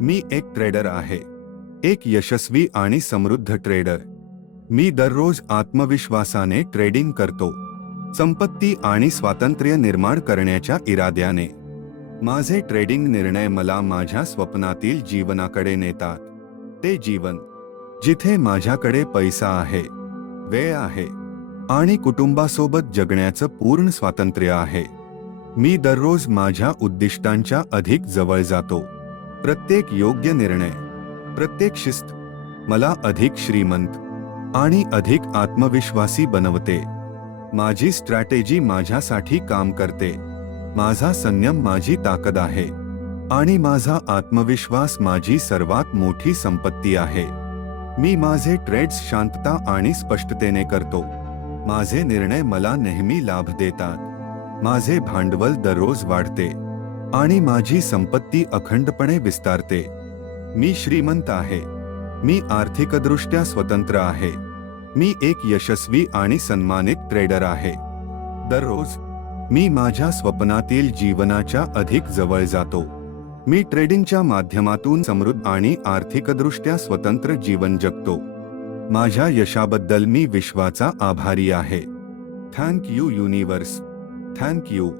मी एक ट्रेडर आहे. एक यशस्वी आणि समृद्ध ट्रेडर मी दररोज आत्मविश्वासाने ट्रेडिंग करतो. संपत्ती आणि स्वातंत्र्य निर्माण करण्याच्या इराद्याने. माझे ट्रेडिंग निर्णय मला माझ्या स्वप्नातील जीवनाकडे नेतात. ते जीवन जिथे माझ्याकडे पैसा आहे वेळ आहे आणि कुटुंबासोबत जगण्याचं पूर्ण स्वातंत्र्य आहे. मी दररोज माझ्या उद्दिष्टांच्या अधिक जवळ जातो. प्रत्येक योग्य निर्णय प्रत्येक शिस्त मला अधिक श्रीमंत आणि अधिक आत्मविश्वासी बनवते. माझी स्ट्रॅटेजी माझ्यासाठी काम करते. माझा संयम माझी ताकद आहे. आणि माझा आत्मविश्वास माझी सर्वात मोठी संपत्ती आहे. मी माझे ट्रेड्स शांतता आणि स्पष्टतेने करतो. माझे निर्णय मला नेहमी लाभ देतात. माझे भांडवल दररोज वाढते. आणि माझी संपत्ती अखंडपणे विस्तारते. मी श्रीमंत आहे. मी आर्थिकदृष्ट्या स्वतंत्र आहे. मी एक यशस्वी आणि सन्मानित ट्रेडर आहे. दररोज मी माझ्या स्वप्नातील जीवनाच्या अधिक जवळ जातो. मी ट्रेडिंगच्या माध्यमातून समृद्ध आणि आर्थिकदृष्ट्या स्वतंत्र जीवन जगतो. माझ्या यशाबद्दल मी विश्वाचा आभारी आहे. Thank you universe thank you